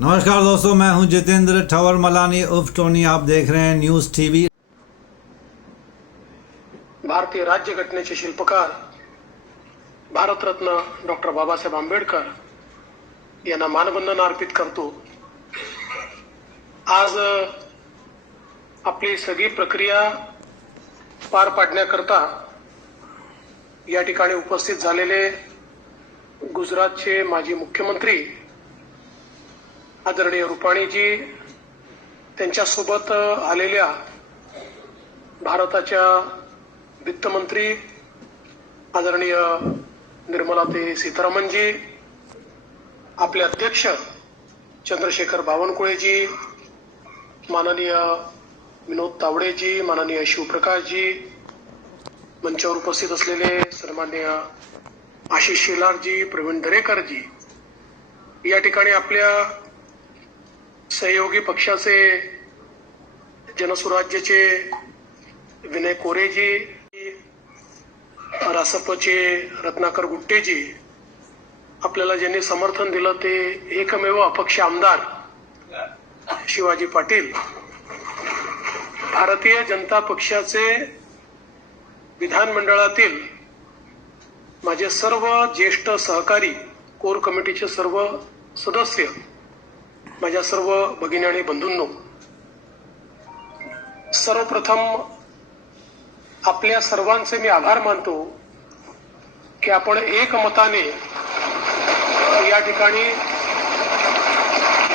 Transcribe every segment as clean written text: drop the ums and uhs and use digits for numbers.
नमस्कार दोस्तों, मैं हूं जितेंद्र ठवर मलानी उर्फ टोनी। आप देख रहे हैं न्यूज टीवी। भारतीय राज्यघटनेचे शिल्पकार भारतरत्न डॉक्टर बाबासाहेब आंबेडकर यांना मानवंदना अर्पित करतो। आज आपली सगळी प्रक्रिया पार पाडण्याकरता या ठिकाणी उपस्थित झालेले गुजरातचे माजी मुख्यमंत्री आदरणीय रुपाणीजी, त्यांच्यासोबत आलेल्या भारताच्या वित्तमंत्री आदरणीय निर्मलाताई सीतारामनजी, आपले अध्यक्ष चंद्रशेखर बावनकुळेजी, माननीय विनोद तावडेजी, माननीय शिवप्रकाशजी, मंचावर उपस्थित असलेले सन्माननीय आशिष शेलारजी, प्रवीण दरेकरजी, या ठिकाणी आपल्या सहयोगी पक्षाचे जनसुराज्यचे विनय कोरेजी, रासपचे रत्नाकर गुट्टेजी, आपल्याला ज्यांनी समर्थन दिलं ते एकमेव अपक्ष आमदार शिवाजी पाटील, भारतीय जनता पक्षाचे विधानमंडळातील माझे सर्व ज्येष्ठ सहकारी, कोर कमिटीचे सर्व सदस्य, माझ्या सर्व भगिनी आणि बंधूंनो, सर्वप्रथम आपल्या सर्वांचे मी आभार मानतो की आपण एकमताने या ठिकाणी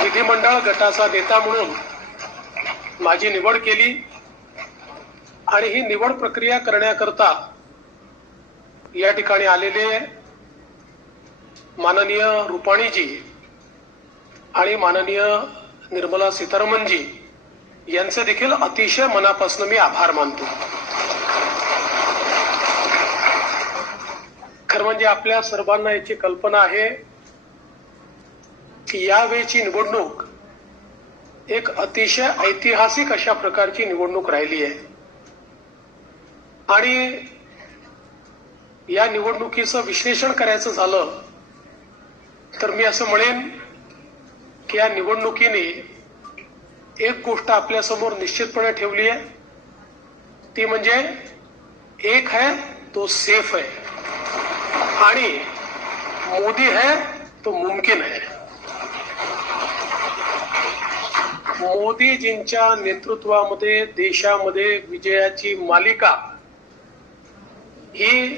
विधिमंडळ गटाचा नेता म्हणून माझी निवड केली आणि ही निवड प्रक्रिया करण्याकरता या ठिकाणी आलेले माननीय रुपाणीजी आणि माननीय निर्मला सीतारामनजी यांचे देखील अतिशय मनापासून मी आभार मानतो। खरं म्हणजे आपल्या सर्वांना याची कल्पना आहे की यावेळची निवडणूक एक अतिशय ऐतिहासिक अशा प्रकारची निवडणूक राहिली आहे आणि या निवडणुकीचं विश्लेषण करायचं झालं तर मी असं म्हणेन की या निवडणुकीने एक गोष्ट आपल्या समोर निश्चितपणे ठेवली आहे, ती म्हणजे एक है तो सेफ है आणि मोदी है तो मुमकिन है। मोदीजींच्या नेतृत्वामध्ये देशामध्ये विजयाची मालिका ही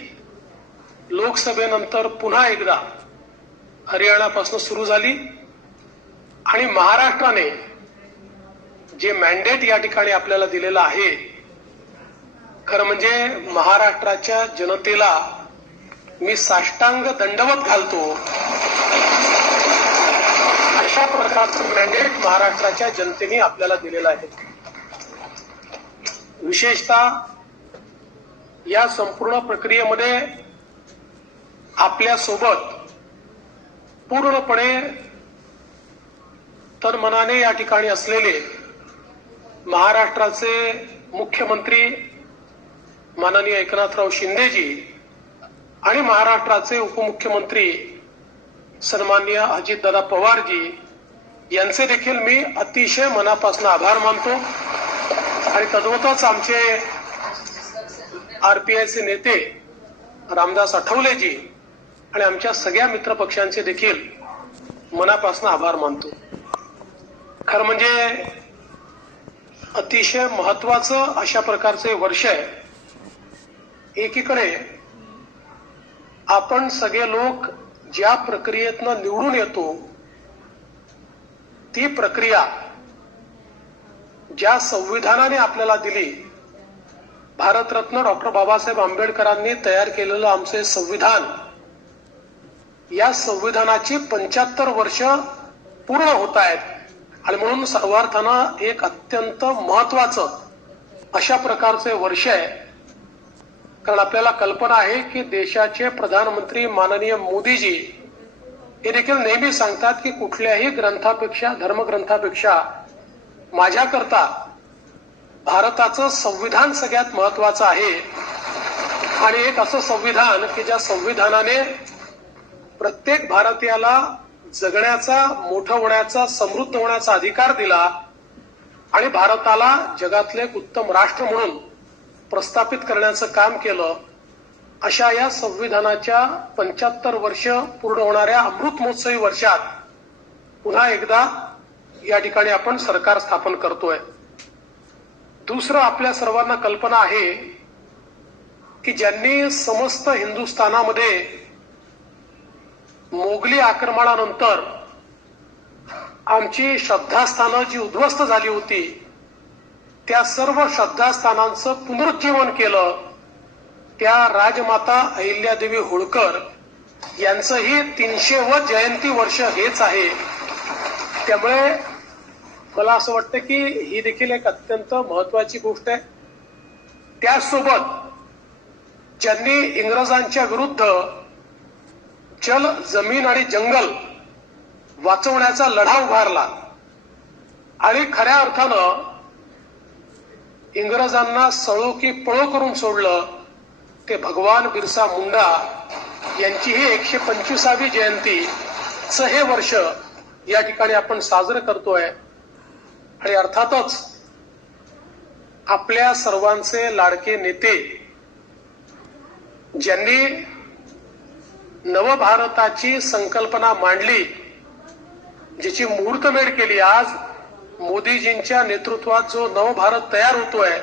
लोकसभेनंतर पुन्हा एकदा हरियाणापासून सुरू झाली आणि महाराष्ट्राने जे मॅन्डेट या ठिकाणी आपल्याला दिलेलं आहे, खरं म्हणजे महाराष्ट्राच्या जनतेला मी साष्टांग दंडवत घालतो, अशा प्रकारचं मॅन्डेट महाराष्ट्राच्या जनतेने आपल्याला दिलेलं आहे। विशेषतः या संपूर्ण प्रक्रियेमध्ये आपल्या सोबत पूर्णपणे तन मनाने या ठिकाणी असलेले महाराष्ट्राचे मुख्यमंत्री माननीय एकनाथराव शिंदेजी आणि महाराष्ट्राचे उपमुख्यमंत्री सन्माननीय अजितदादा पवारजी यांचे देखील मी अतिशय मनापासून आभार मानतो आणि तद्वतच आमचे आरपीआयचे नेते रामदास आठवलेजी आणि आमच्या सगळ्या मित्रपक्षांचे देखील मनापासून आभार मानतो। खरं म्हणजे अतिशय महत्वाचं अशा प्रकारचे वर्ष आहे। एकीकडे आपण सगळे लोक ज्या प्रक्रियेतनं निवडून येतो ती प्रक्रिया ज्या संविधानाने आपल्याला दिली, भारतरत्न डॉक्टर बाबासाहेब आंबेडकरांनी तयार केलेलं आमचे संविधान, या संविधानाची 75 वर्ष पूर्ण होत आहेत आणि म्हणून सर्वार्थानं एक अत्यंत महत्वाचं अशा प्रकारचे वर्ष आहे। कारण आपल्याला कल्पना आहे की देशाचे प्रधानमंत्री माननीय मोदीजी हे देखील नेहमी सांगतात की कुठल्याही ग्रंथापेक्षा, धर्मग्रंथापेक्षा माझ्याकरता भारताचं संविधान सगळ्यात महत्वाचं आहे आणि एक असं संविधान की ज्या संविधानाने प्रत्येक भारतीयाला जगण्याचा, मोठं होण्याचा, समृद्ध होण्याचा अधिकार दिला आणि भारताला जगातले एक उत्तम राष्ट्र म्हणून प्रस्थापित करण्याचं काम केलं. अशा या संविधानाच्या 75 वर्ष पूर्ण होणाऱ्या अमृत महोत्सवी वर्षात पुन्हा एकदा या ठिकाणी आपण सरकार स्थापन करतोय. दुसरं, आपल्या सर्वांना कल्पना आहे की ज्यांनी समस्त हिंदुस्थानामध्ये मोगली आक्रमणानंतर आमची श्रद्धास्थानं जी उद्ध्वस्त झाली होती त्या सर्व श्रद्धास्थानांचं पुनरुज्जीवन केलं. त्या राजमाता अहिल्यादेवी होळकर यांचंही 300व जयंती वर्ष हेच आहे. त्यामुळे मला असं वाटतं की ही देखील एक अत्यंत महत्वाची गोष्ट आहे. त्याचसोबत ज्यांनी इंग्रजांच्या विरुद्ध जल, जमीन आणि जंगल वाचवण्याचा लढा उभारला आणि खऱ्या अर्थानं इंग्रजांना सळो की पळो करून सोडलं, ते भगवान बिरसा मुंडा यांची ही 125वी जयंतीचं हे वर्ष या ठिकाणी आपण साजरं करतोय. आणि अर्थातच आपल्या सर्वांचे लाडके नेते ज्यांनी नवभारताची संकल्पना मांडली, ज्याची मुहूर्तमेढ केली, आज मोदीजींच्या नेतृत्वात जो नवभारत तयार होतोय